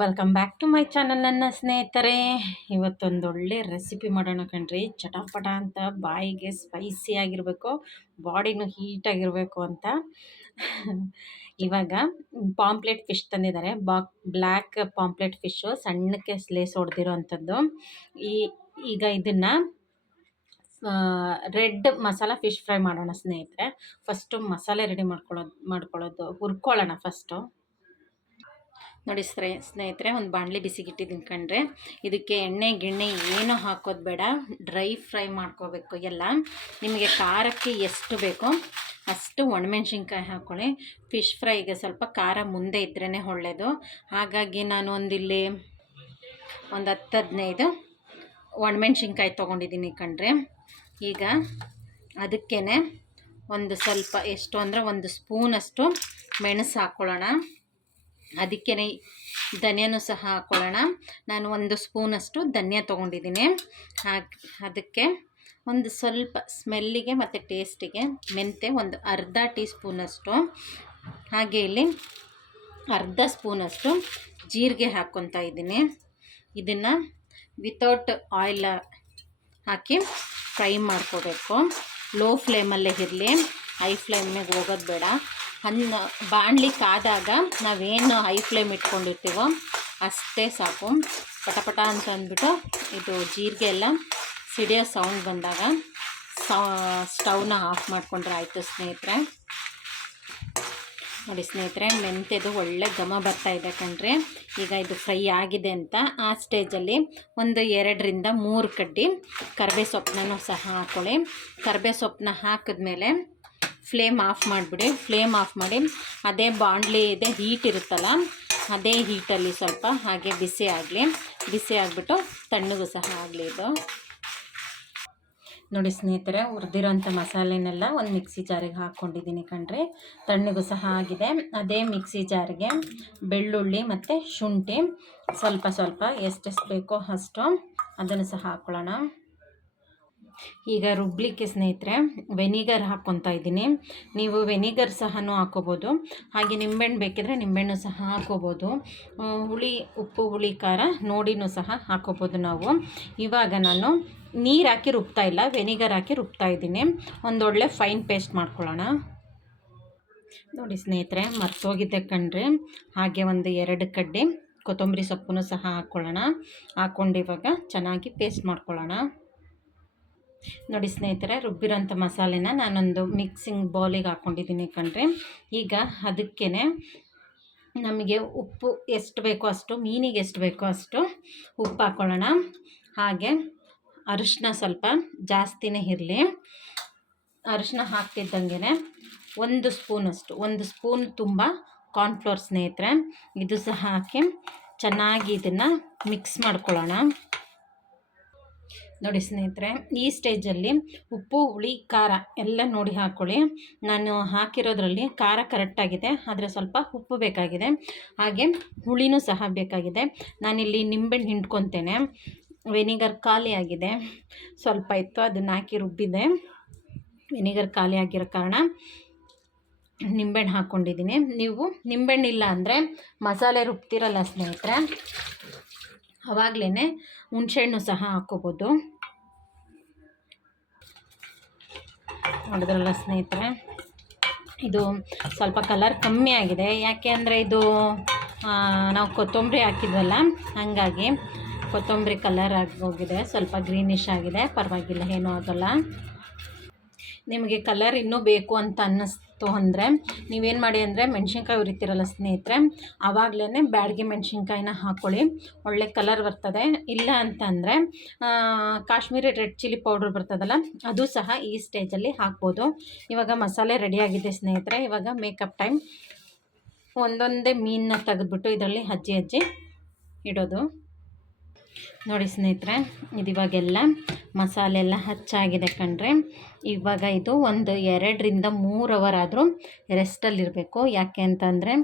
Welcome back to my channel ನನ್ನ ಸ್ನೇಹಿತರೆ. ಇವತ್ತೊಂದು ಒಳ್ಳೆ ರೆಸಿಪಿ ಮಾಡೋಣ ಕಣ್ರಿ. ಚಟಾಪಟ ಅಂತ ಬಾಯಿಗೆ ಸ್ಪೈಸಿ ಆಗಿರಬೇಕು ಬಾಡಿನೂ ಹೀಟಾಗಿರಬೇಕು ಅಂತ. ಇವಾಗ ಪಾಂಪ್ಲೆಟ್ ಫಿಶ್ ತಂದಿದ್ದಾರೆ. ಬಾಕ್ ಬ್ಲ್ಯಾಕ್ ಪಾಂಪ್ಲೆಟ್ ಫಿಶ್ಶು ಸಣ್ಣಕ್ಕೆ ಸ್ಲೇಸ್ ಹೊಡೆದಿರೋ ಅಂಥದ್ದು ಈ, ಈಗ ಇದನ್ನು ರೆಡ್ ಮಸಾಲ ಫಿಶ್ ಫ್ರೈ ಮಾಡೋಣ ಸ್ನೇಹಿತರೆ. ಫಸ್ಟು ಮಸಾಲೆ ರೆಡಿ ಮಾಡ್ಕೊಳ್ಳೋದು ಮಾಡ್ಕೊಳ್ಳೋದು, ಹುರ್ಕೊಳ್ಳೋಣ ಫಸ್ಟು ನೋಡಿ ಸ್ರೇ ಸ್ನೇಹಿತರೆ, ಒಂದು ಬಾಣಲಿ ಬಿಸಿಗಿಟ್ಟಿದ್ದೀನಿ ಕಂಡ್ರೆ ಇದಕ್ಕೆ ಎಣ್ಣೆ, ಗಿಣ್ಣೆ ಏನೂ ಹಾಕೋದು ಬೇಡ. ಡ್ರೈ ಫ್ರೈ ಮಾಡ್ಕೋಬೇಕು ಎಲ್ಲ. ನಿಮಗೆ ಖಾರಕ್ಕೆ ಎಷ್ಟು ಬೇಕೋ ಅಷ್ಟು ಒಣಮೆಣ್ಸಿನ್ಕಾಯಿ ಹಾಕ್ಕೊಳ್ಳಿ ಫಿಶ್ ಫ್ರೈಗೆ ಸ್ವಲ್ಪ ಖಾರ ಮುಂದೆ ಇದ್ರೇ ಒಳ್ಳೆಯದು ಹಾಗಾಗಿ ನಾನು ಒಂದಿಲ್ಲಿ ಒಂದು ಹತ್ತು ಹದಿನೈದು ಒಣಮೆಣ್ಸಿನ್ಕಾಯಿ ತೊಗೊಂಡಿದ್ದೀನಿ ಕಂಡ್ರೆ ಈಗ ಅದಕ್ಕೇ ಒಂದು ಸ್ವಲ್ಪ ಎಷ್ಟು ಅಂದರೆ ಒಂದು ಸ್ಪೂನಷ್ಟು ಮೆಣಸು ಹಾಕ್ಕೊಳ್ಳೋಣ ಅದಕ್ಕೇ ಧನಿಯನೂ ಸಹ ಹಾಕ್ಕೊಳ್ಳೋಣ ನಾನು ಒಂದು ಸ್ಪೂನಷ್ಟು ಧನಿಯಾ ತೊಗೊಂಡಿದ್ದೀನಿ. ಹಾಕಿ ಅದಕ್ಕೆ ಒಂದು ಸ್ವಲ್ಪ ಸ್ಮೆಲ್ಲಿಗೆ ಮತ್ತು ಟೇಸ್ಟಿಗೆ ಮೆಂತೆ ಒಂದು ಅರ್ಧ ಟೀ ಸ್ಪೂನಷ್ಟು ಹಾಗೆ ಇಲ್ಲಿ ಅರ್ಧ ಸ್ಪೂನಷ್ಟು ಜೀರಿಗೆ ಹಾಕ್ಕೊತಾ ಇದ್ದೀನಿ. ಇದನ್ನು ವಿತೌಟ್ ಆಯಿಲ್ ಹಾಕಿ ಫ್ರೈ ಮಾಡ್ಕೋಬೇಕು. ಲೋ ಫ್ಲೇಮಲ್ಲೇ ಇರಲಿ. ಹೈ ಫ್ಲೇಮಿಗೆ ಹೋಗೋದು ಬೇಡ. ಅನ್ನ ಬಾಣಲಿ ಕಾದಾಗ ನಾವೇನು ಹೈ ಫ್ಲೇಮ್ ಇಟ್ಕೊಂಡಿರ್ತೀವೋ ಅಷ್ಟೇ ಸಾಕು. ಪಟಪಟ ಅಂತ ಅಂದ್ಬಿಟ್ಟು ಇದು ಜೀರಿಗೆ ಎಲ್ಲ ಸಿಡಿಯೋ ಸೌಂಡ್ ಬಂದಾಗ ಸ್ಟವ್ನ ಆಫ್ ಮಾಡಿಕೊಂಡ್ರೆ ಆಯಿತು ಸ್ನೇಹಿತರೆ. ನೋಡಿ ಸ್ನೇಹಿತರೆ ಮೆಂತ್ಯದು ಒಳ್ಳೆ ಘಮ ಬರ್ತಾ ಇದೆ ಕಣ್ರಿ. ಈಗ ಇದು ಫ್ರೈ ಆಗಿದೆ ಅಂತ ಆ ಸ್ಟೇಜಲ್ಲಿ ಒಂದು ಎರಡರಿಂದ ಮೂರು ಕಡ್ಡಿ ಕರ್ಬೇ ಸೊಪ್ಪನ್ನೂ ಸಹ ಹಾಕ್ಕೊಳ್ಳಿ ಕರ್ಬೇ ಸೊಪ್ಪನ್ನ ಹಾಕಿದ್ಮೇಲೆ ಫ್ಲೇಮ್ ಆಫ್ ಮಾಡಿಬಿಡಿ, ಫ್ಲೇಮ್ ಆಫ್ ಮಾಡಿ. ಅದೇ ಬಾಂಡ್ಲಿ ಇದೆ ಹೀಟ್ ಇರುತ್ತಲ್ಲ, ಅದೇ ಹೀಟಲ್ಲಿ ಸ್ವಲ್ಪ ಹಾಗೆ ಬಿಸಿ ಆಗಲಿ. ಬಿಸಿ ಆಗಿಬಿಟ್ಟು ತಣ್ಣಗೂ ಸಹ ಆಗಲಿ ಇದು. ನೋಡಿ ಸ್ನೇಹಿತರೆ, ಹುರಿದಿರೋಂಥ ಮಸಾಲೆನೆಲ್ಲ ಒಂದು ಮಿಕ್ಸಿ ಜಾರಿಗೆ ಹಾಕ್ಕೊಂಡಿದ್ದೀನಿ ಕಣ್ರಿ. ತಣ್ಣಗೂ ಸಹ ಆಗಿದೆ. ಅದೇ ಮಿಕ್ಸಿ ಜಾರಿಗೆ ಬೆಳ್ಳುಳ್ಳಿ ಮತ್ತು ಶುಂಠಿ ಸ್ವಲ್ಪ ಸ್ವಲ್ಪ ಎಷ್ಟೆಷ್ಟು ಬೇಕೋ ಅಷ್ಟು ಅದನ್ನು ಸಹ ಹಾಕ್ಕೊಳ್ಳೋಣ ಈಗ ರುಬ್ಲಿಕ್ಕೆ ಸ್ನೇಹಿತರೆ ವೆನಿಗರ್ ಹಾಕ್ಕೊತಾ ಇದ್ದೀನಿ. ನೀವು ವೆನಿಗರ್ ಸಹ ಹಾಕೋಬೋದು. ಹಾಗೆ ನಿಂಬೆಹಣ್ಣು ಬೇಕಿದ್ರೆ ನಿಂಬೆಹಣ್ಣು ಸಹ ಹಾಕೋಬೋದು. ಹುಳಿ, ಉಪ್ಪು, ಹುಳಿ, ಖಾರ ನೋಡಿನೂ ಸಹ ಹಾಕೋಬೋದು ನಾವು. ಇವಾಗ ನಾನು ನೀರು ಹಾಕಿ ರುಬ್ತಾ ಇಲ್ಲ ವೆನಿಗರ್ ಹಾಕಿ ರುಬ್ತಾ ಇದ್ದೀನಿ. ಒಂದೊಳ್ಳೆ ಫೈನ್ ಪೇಸ್ಟ್ ಮಾಡ್ಕೊಳ್ಳೋಣ. ನೋಡಿ ಸ್ನೇಹಿತರೆ ಮರ್ತೋಗಿದ್ದೆ ಕಣ್ರಿ. ಹಾಗೆ ಒಂದು ಎರಡು ಕಡ್ಡಿ ಕೊತ್ತಂಬರಿ ಸೊಪ್ಪನ್ನು ಸಹ ಹಾಕ್ಕೊಳ್ಳೋಣ ಹಾಕ್ಕೊಂಡು ಇವಾಗ ಚೆನ್ನಾಗಿ ಪೇಸ್ಟ್ ಮಾಡ್ಕೊಳ್ಳೋಣ. ನೋಡಿ ಸ್ನೇಹಿತರೆ, ರುಬ್ಬಿರೋಂಥ ಮಸಾಲೆನ ನಾನೊಂದು ಮಿಕ್ಸಿಂಗ್ ಬೌಲಿಗೆ ಹಾಕ್ಕೊಂಡಿದ್ದೀನಿ ಕಣ್ರಿ. ಈಗ ಅದಕ್ಕೇ ನಮಗೆ ಉಪ್ಪು ಎಷ್ಟು ಬೇಕೋ ಅಷ್ಟು, ಮೀನಿಗೆ ಎಷ್ಟು ಬೇಕೋ ಅಷ್ಟು ಉಪ್ಪು ಹಾಕ್ಕೊಳ್ಳೋಣ ಹಾಗೆ ಅರಿಶಿನ ಸ್ವಲ್ಪ ಜಾಸ್ತಿನೇ ಇರಲಿ. ಅರಿಶಿನ ಹಾಕ್ತಿದ್ದಂಗೆ ಒಂದು ಸ್ಪೂನಷ್ಟು ಒಂದು ಸ್ಪೂನ್ ತುಂಬ ಕಾರ್ನ್ಫ್ಲೋರ್ ಸ್ನೇಹಿತರೆ. ಇದು ಸಹ ಹಾಕಿ ಚೆನ್ನಾಗಿ ಇದನ್ನು ಮಿಕ್ಸ್ ಮಾಡ್ಕೊಳ್ಳೋಣ. ನೋಡಿ ಸ್ನೇಹಿತರೆ, ಈ ಸ್ಟೇಜಲ್ಲಿ ಉಪ್ಪು, ಹುಳಿ, ಖಾರ ಎಲ್ಲ ನೋಡಿ ಹಾಕ್ಕೊಳ್ಳಿ ನಾನು ಹಾಕಿರೋದ್ರಲ್ಲಿ ಖಾರ ಕರೆಕ್ಟಾಗಿದೆ ಆದರೆ ಸ್ವಲ್ಪ ಉಪ್ಪು ಬೇಕಾಗಿದೆ. ಹಾಗೆ ಹುಳಿನೂ ಸಹ ಬೇಕಾಗಿದೆ. ನಾನಿಲ್ಲಿ ನಿಂಬೆಹಣ್ಣು ಹಿಂಡ್ಕೊತೇನೆ. ವೆನಿಗರ್ ಖಾಲಿ ಆಗಿದೆ. ಸ್ವಲ್ಪ ಇತ್ತು, ಅದನ್ನು ಹಾಕಿ ರುಬ್ಬಿದೆ. ವೆನಿಗರ್ ಖಾಲಿ ಆಗಿರೋ ಕಾರಣ ನಿಂಬೆಹಣ್ಣು ಹಾಕ್ಕೊಂಡಿದ್ದೀನಿ ನೀವು ನಿಂಬೆಹಣ್ಣಿಲ್ಲ ಅಂದರೆ ಮಸಾಲೆ ರುಬ್ತಿರಲ್ಲ ಸ್ನೇಹಿತರೆ ಆವಾಗಲೇ ಹುಣಸೆಹಣ್ಣು ಸಹ ಹಾಕ್ಕೋಬೋದು ನೋಡಿದ್ರಲ್ಲ ಸ್ನೇಹಿತರೆ, ಇದು ಸ್ವಲ್ಪ ಕಲರ್ ಕಮ್ಮಿ ಆಗಿದೆ. ಯಾಕೆ ಅಂದರೆ ಇದು ನಾವು ಕೊತ್ತಂಬರಿ ಹಾಕಿದ್ವಲ್ಲ, ಹಾಗಾಗಿ ಕೊತ್ತಂಬರಿ ಕಲರ್ ಆಗಿ ಹೋಗಿದೆ ಸ್ವಲ್ಪ ಗ್ರೀನಿಶ್ ಆಗಿದೆ. ಪರವಾಗಿಲ್ಲ, ಏನೂ ಆಗೋಲ್ಲ. ನಿಮಗೆ ಕಲರ್ ಇನ್ನೂ ಬೇಕು ಅಂತ ಅನ್ನಿಸ್ತು ಅಂದರೆ ನೀವೇನು ಮಾಡಿ ಅಂದರೆ ಮೆಣಸಿನ್ಕಾಯಿ ಉರಿತೀರಲ್ಲ ಸ್ನೇಹಿತರೆ ಆವಾಗಲೇ ಬ್ಯಾಡಗಿ ಮೆಣಸಿನ್ಕಾಯಿನ ಹಾಕ್ಕೊಳ್ಳಿ ಒಳ್ಳೆ ಕಲರ್ ಬರ್ತದೆ. ಇಲ್ಲ ಅಂತಂದರೆ ಕಾಶ್ಮೀರಿ ರೆಡ್ ಚಿಲ್ಲಿ ಪೌಡ್ರ್ ಬರ್ತದಲ್ಲ, ಅದು ಸಹ ಈ ಸ್ಟೇಜಲ್ಲಿ ಹಾಕ್ಬೋದು. ಇವಾಗ ಮಸಾಲೆ ರೆಡಿಯಾಗಿದೆ ಸ್ನೇಹಿತರೆ, ಇವಾಗ ಮೇಕಪ್ ಟೈಮ್ ಒಂದೊಂದೇ ಮೀನನ್ನ ತೆಗೆದ್ಬಿಟ್ಟು ಇದರಲ್ಲಿ ಹಜ್ಜಿ ಹಜ್ಜಿ ಇಡೋದು. ನೋಡಿ ಸ್ನೇಹಿತರೆ, ಇದು ಇವಾಗೆಲ್ಲ ಮಸಾಲೆ ಎಲ್ಲ ಹಚ್ಚಾಗಿದೆ ಕಣ್ರೆ. ಇವಾಗ ಇದು ಒಂದು ಎರಡರಿಂದ ಮೂರು ಅವರ್ ಆದರೂ ರೆಸ್ಟಲ್ಲಿರಬೇಕು ಯಾಕೆ ಅಂತಂದರೆ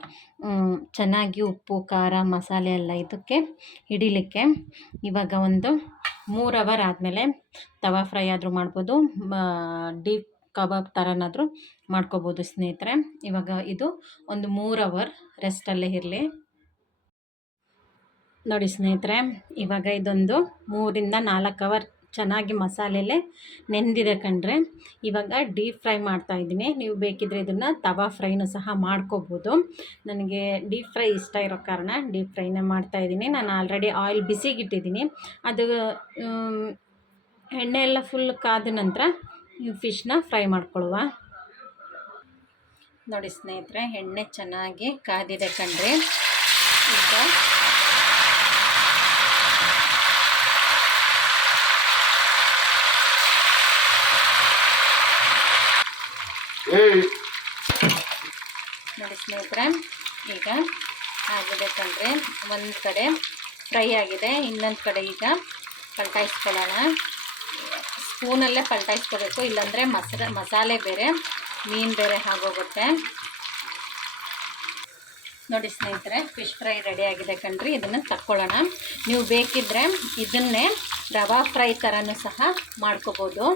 ಚೆನ್ನಾಗಿ ಉಪ್ಪು, ಖಾರ, ಮಸಾಲೆ ಎಲ್ಲ ಇದಕ್ಕೆ ಹಿಡಿಲಿಕ್ಕೆ ಇವಾಗ ಒಂದು ಮೂರು ಅವರ್ ಆದಮೇಲೆ ತವಾ ಫ್ರೈ ಆದರೂ ಮಾಡ್ಬೋದು ಡೀಪ್ ಕಬಾಬ್ ಥರನಾದರೂ ಮಾಡ್ಕೋಬೋದು ಸ್ನೇಹಿತರೆ. ಇವಾಗ ಇದು ಒಂದು ಮೂರು ಅವರ್ ರೆಸ್ಟಲ್ಲೇ ಇರಲಿ. ನೋಡಿ ಸ್ನೇಹಿತರೆ, ಇವಾಗ ಇದೊಂದು ಮೂರಿಂದ ನಾಲ್ಕು ಅವರ್ ಚೆನ್ನಾಗಿ ಮಸಾಲೆಲೆ ನೆಂದಿದೆ ಕಣ್ರೆ. ಇವಾಗ ಡೀಪ್ ಫ್ರೈ ಮಾಡ್ತಾ ಇದ್ದೀನಿ. ನೀವು ಬೇಕಿದ್ರೆ ಇದನ್ನು ತವಾ ಫ್ರೈನೂ ಸಹ ಮಾಡ್ಕೋಬೋದು. ನನಗೆ ಡೀಪ್ ಫ್ರೈ ಇಷ್ಟ ಇರೋ ಕಾರಣ ಡೀಪ್ ಫ್ರೈನೇ ಮಾಡ್ತಾಯಿದ್ದೀನಿ ನಾನು ಆಲ್ರೆಡಿ ಆಯಿಲ್ ಬಿಸಿಗಿಟ್ಟಿದ್ದೀನಿ. ಅದು ಎಣ್ಣೆ ಎಲ್ಲ ಫುಲ್ ಕಾದ ನಂತರ ಫಿಶ್ನ ಫ್ರೈ ಮಾಡ್ಕೊಳ್ಳುವ. ನೋಡಿ ಸ್ನೇಹಿತರೆ, ಎಣ್ಣೆ ಚೆನ್ನಾಗಿ ಕಾದಿದೆ ಕಣ್ರಿ. ಈಗ ನೋಡಿ ಸ್ನೇಹಿತರೆ, ಈಗ ಆಗಿದೆ ಕಣ್ರಿ, ಒಂದು ಕಡೆ ಫ್ರೈ ಆಗಿದೆ, ಇನ್ನೊಂದು ಕಡೆ ಈಗ ಪಲ್ಟಾಯಿಸ್ಕೊಳ್ಳೋಣ. ಸ್ಪೂನಲ್ಲೇ ಪಲ್ಟಾಯಿಸ್ಕೋಬೇಕು, ಇಲ್ಲಾಂದರೆ ಮಸಾಲ ಮಸಾಲೆ ಬೇರೆ, ಮೀನು ಬೇರೆ ಆಗೋಗುತ್ತೆ ನೋಡಿ ಸ್ನೇಹಿತರೆ ಫಿಶ್ ಫ್ರೈ ರೆಡಿ ಆಗಿದೆ ಕಣ್ರಿ, ಇದನ್ನು ತಕ್ಕೊಳ್ಳೋಣ. ನೀವು ಬೇಕಿದ್ದರೆ ಇದನ್ನೇ ರವಾ ಫ್ರೈ ಥರನೂ ಸಹ ಮಾಡ್ಕೋಬೋದು.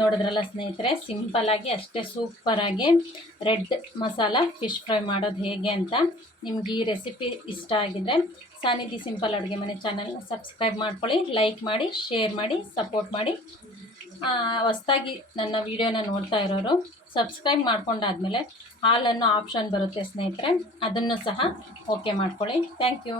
ನೋಡಿದ್ರಲ್ಲ ಸ್ನೇಹಿತರೆ ಸಿಂಪಲ್ಲಾಗಿ ಅಷ್ಟೇ ಸೂಪರಾಗಿ ರೆಡ್ ಮಸಾಲ ಫಿಶ್ ಫ್ರೈ ಮಾಡೋದು ಹೇಗೆ ಅಂತ ನಿಮ್ಗೆ ಈ ರೆಸಿಪಿ ಇಷ್ಟ ಆಗಿದ್ರೆ ಸಾನಿಧಿ ಸಿಂಪಲ್ ಅಡುಗೆ ಮನೆ ಚಾನಲ್ ಸಬ್ಸ್ಕ್ರೈಬ್ ಮಾಡ್ಕೊಳ್ಳಿ, ಲೈಕ್ ಮಾಡಿ, ಶೇರ್ ಮಾಡಿ, ಸಪೋರ್ಟ್ ಮಾಡಿ. ಹೊಸ್ದಾಗಿ ನನ್ನ ವೀಡಿಯೋನ ನೋಡ್ತಾ ಇರೋರು, ಸಬ್ಸ್ಕ್ರೈಬ್ ಮಾಡ್ಕೊಂಡಾದ್ಮೇಲೆ ಹಾಲನ್ನು ಆಪ್ಷನ್ ಬರುತ್ತೆ ಸ್ನೇಹಿತರೆ, ಅದನ್ನು ಸಹ ಓಕೆ ಮಾಡ್ಕೊಳ್ಳಿ. Thank you.